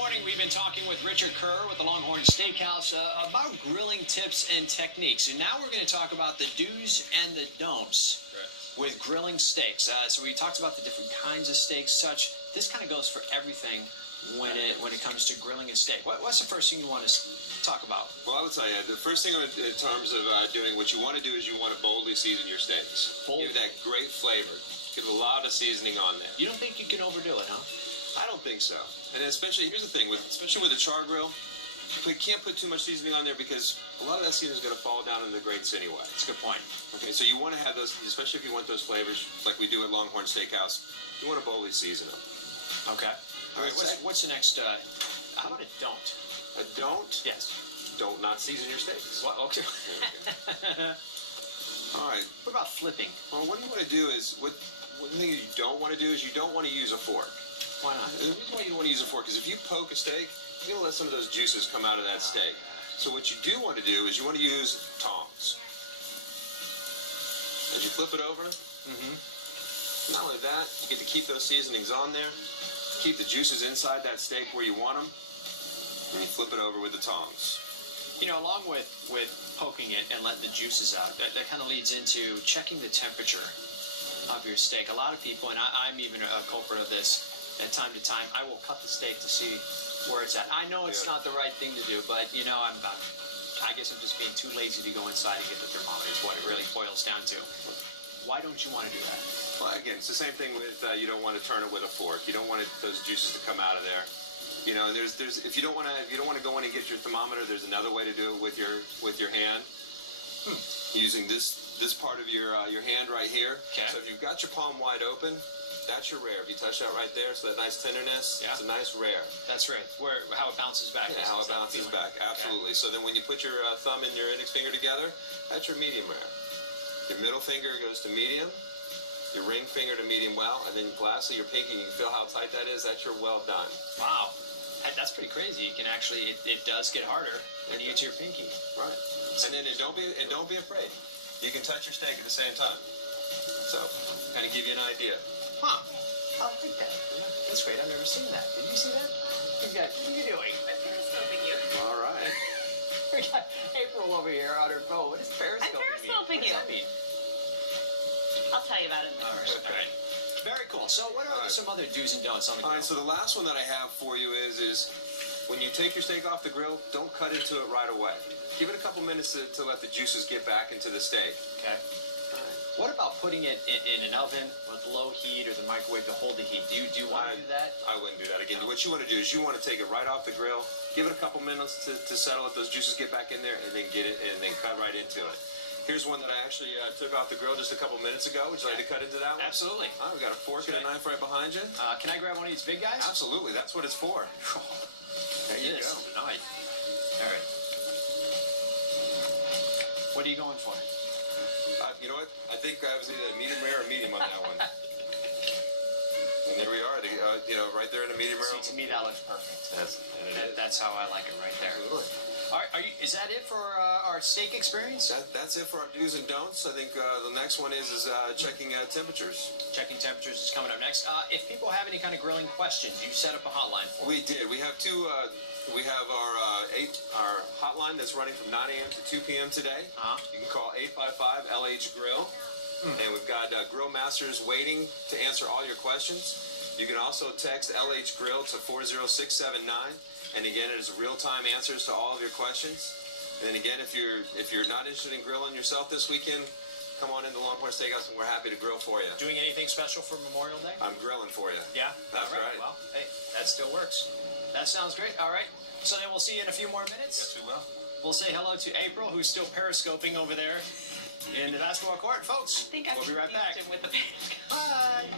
morning, we've been talking with Richard Kerr with the Longhorn Steakhouse about grilling tips and techniques. And now we're going to talk about the do's and the don'ts with grilling steaks. So we talked about the different kinds of steaks, such. This kind of goes for everything when it comes to grilling a steak. What's the first thing you want to talk about? Well, I would tell you, the first thing in terms of doing what you want to do is you want to boldly season your steaks. Give that great flavor. Give a lot of seasoning on there. You don't think you can overdo it, huh? I don't think so. And especially, here's the thing, especially with a char grill, you can't put too much seasoning on there because a lot of that seasoning is going to fall down in the grates anyway. That's a good point. Okay, so you want to have those, especially if you want those flavors like we do at Longhorn Steakhouse, you want to boldly season them. Okay. All right, what's the next, how about a don't? A don't? Yes. Don't not season your steaks. What? Okay. All right. What about flipping? Well, what you want to do is, one thing you don't want to do is you don't want to use a fork. Why not? The reason why you want to use a fork is if you poke a steak, you're going to let some of those juices come out of that steak. So what you do want to do is you want to use tongs. As you flip it over, not only that, you get to keep those seasonings on there, keep the juices inside that steak where you want them, and you flip it over with the tongs. You know, along with poking it and letting the juices out, that kind of leads into checking the temperature of your steak. A lot of people, and I'm even a culprit of this, at time to time, I will cut the steak to see where it's at. I know it's not the right thing to do, but, you know, I guess I'm just being too lazy to go inside and get the thermometer is what it really boils down to. Why don't you want to do that? Well, again, it's the same thing with you don't want to turn it with a fork. You don't want those juices to come out of there. You know, there's if you don't want to go in and get your thermometer, there's another way to do it with your hand. Using this part of your hand right here. Okay. So if you've got your palm wide open, that's your rare. If you touch that right there, so that nice tenderness, it's a nice rare. That's right. How it bounces back. Yeah, how it bounces back. Absolutely. Okay. So then when you put your thumb and your index finger together, that's your medium rare. Your middle finger goes to medium, your ring finger to medium well, and then lastly your pinky, you can feel how tight that is, that's your well done. Wow. That's pretty crazy. You can actually, it does get harder when you get to your pinky. Right. And don't be afraid. You can touch your steak at the same time. So, kind of give you an idea. Huh. I like that. Yeah, that's great. I've never seen that. Did you see that? What are you doing? I'm periscoping you. All right. We got April over here on her phone. What does periscoping I'm periscoping mean? you. What does that mean? I'll tell you about it in a minute. All right. Very cool. So what are some other do's and don'ts on the grill? All right, so the last one that I have for you is when you take your steak off the grill, don't cut into it right away. Give it a couple minutes to let the juices get back into the steak. Okay. What about putting it in an oven with low heat or the microwave to hold the heat? Do you want to do that? I wouldn't do that. Again, what you want to do is you want to take it right off the grill, give it a couple minutes to settle, let those juices get back in there, and then cut right into it. Here's one that I actually took off the grill just a couple minutes ago. Would you like to cut into that one? Absolutely. All right, we got a fork and a knife right behind you. Can I grab one of these big guys? Absolutely. That's what it's for. There you go. Nice. All right. What are you going for? You know what? I think I was either a medium rare or medium on that one. And there we are. Right there in the medium rare. See, to me, that looks perfect. That's how I like it right there. Absolutely. All right, is that it for our steak experience? That's it for our do's and don'ts. I think the next one is checking temperatures. Checking temperatures is coming up next. If people have any kind of grilling questions, you set up a hotline for them. We did. We have two. We have our hotline that's running from 9 a.m. to 2 p.m. today. You can call 855-LH-GRILL. And we've got Grill Masters waiting to answer all your questions. You can also text LH Grill to 40679. And again, it is real-time answers to all of your questions. And then again, if you're not interested in grilling yourself this weekend, come on into Longhorn Steakhouse and we're happy to grill for you. Doing anything special for Memorial Day? I'm grilling for you. Yeah? That's right. Well, hey, that still works. That sounds great. All right. So then we'll see you in a few more minutes. Yes, we will. We'll say hello to April, who's still periscoping over there in the basketball court. Folks, we'll be right back. With the Bye.